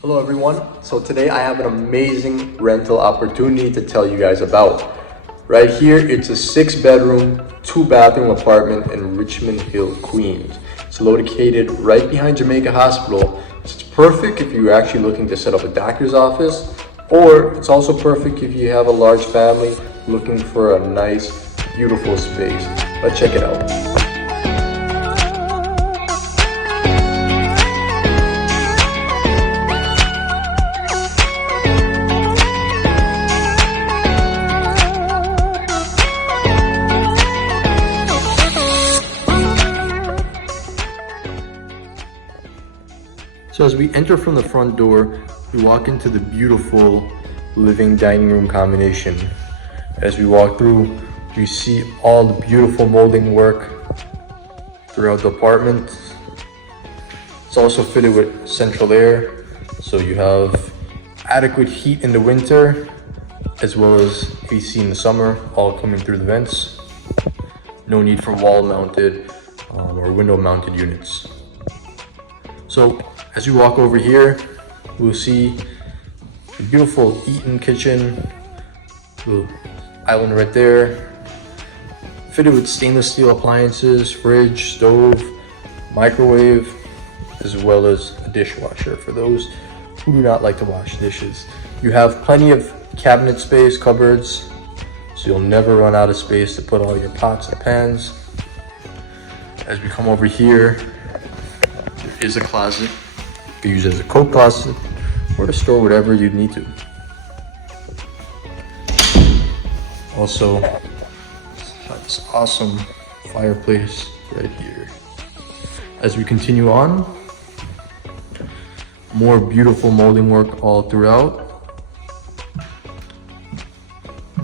Hello everyone. So today I have an amazing rental opportunity to tell you guys about. Right here, it's a 6-bedroom, 2-bathroom apartment in Richmond Hill, Queens. It's located right behind Jamaica Hospital. So it's perfect if you're actually looking to set up a doctor's office, or it's also perfect if you have a large family looking for a nice, beautiful space. Let's check it out. So as we enter from the front door, we walk into the beautiful living dining room combination. As we walk through, we see all the beautiful molding work throughout the apartment. It's also fitted with central air, so you have adequate heat in the winter, as well as AC in the summer, all coming through the vents. No need for wall-mounted or window-mounted units. So as you walk over here, we'll see a beautiful eat-in kitchen, little island right there, fitted with stainless steel appliances, fridge, stove, microwave, as well as a dishwasher for those who do not like to wash dishes. You have plenty of cabinet space, cupboards, so you'll never run out of space to put all your pots and pans. As we come over here, there is a closet. You can use it as a coat closet or to store whatever you need to. Also, got this awesome fireplace right here. As we continue on, more beautiful molding work all throughout.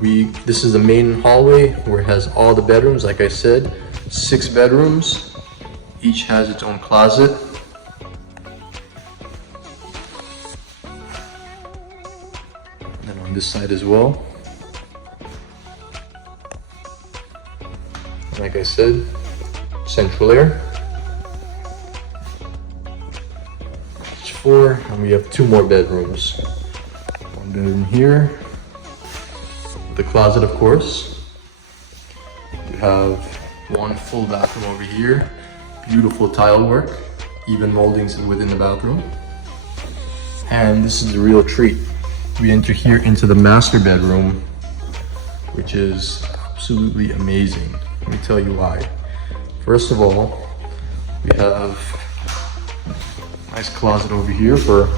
This is the main hallway where it has all the bedrooms. Like I said, 6 bedrooms. Each has its own closet. And then on this side as well. Like I said, central air. It's 4, and we have 2 more bedrooms. 1 bedroom here. The closet, of course. You have 1 full bathroom over here. Beautiful tile work, even moldings within the bathroom. And this is the real treat. We enter here into the master bedroom, which is absolutely amazing. Let me tell you why. First of all, we have a nice closet over here for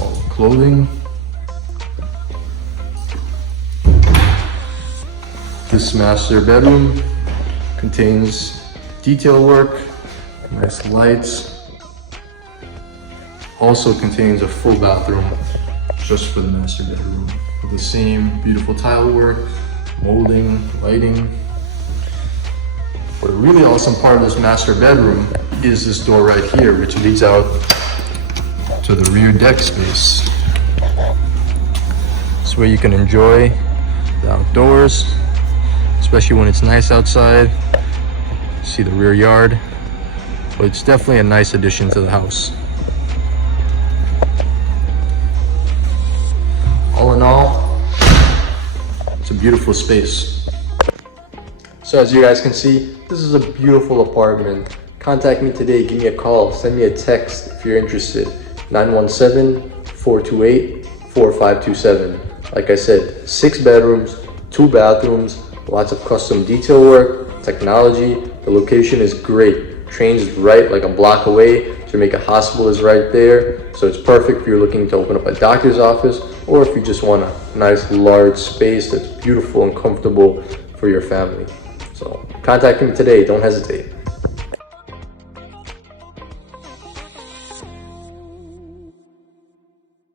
all the clothing. This master bedroom contains detail work, nice lights. Also contains a full bathroom just for the master bedroom with the same beautiful tile work, molding, lighting. But a really awesome part of this master bedroom is this door right here, which leads out to the rear deck space. This way you can enjoy the outdoors, especially when it's nice outside. See the rear yard, but it's definitely a nice addition to the house. All in all, it's a beautiful space. So as you guys can see, this is a beautiful apartment. Contact me today, give me a call, send me a text if you're interested. 917-428-4527. Like I said, 6 bedrooms, 2 bathrooms, lots of custom detail work, technology. The location is great. Trains is right like a block away. Jamaica Hospital is right there. So it's perfect if you're looking to open up a doctor's office, or if you just want a nice large space that's beautiful and comfortable for your family. So contact me today, don't hesitate.